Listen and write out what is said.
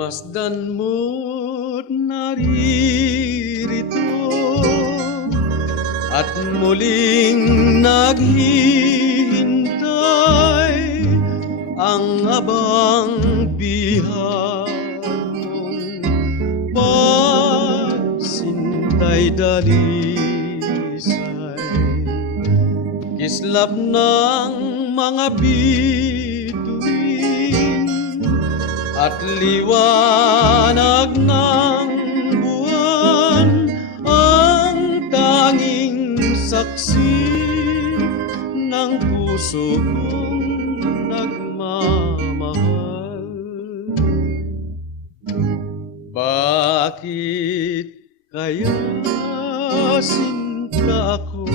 Masdan mo't naririto at muling naghihintay ang abang bihang pagsintay dalisay, kislap ng mga bituin at liwanag ng buwan ang tanging saksi ng puso kong nagmamahal. Bakit kaya sinta ako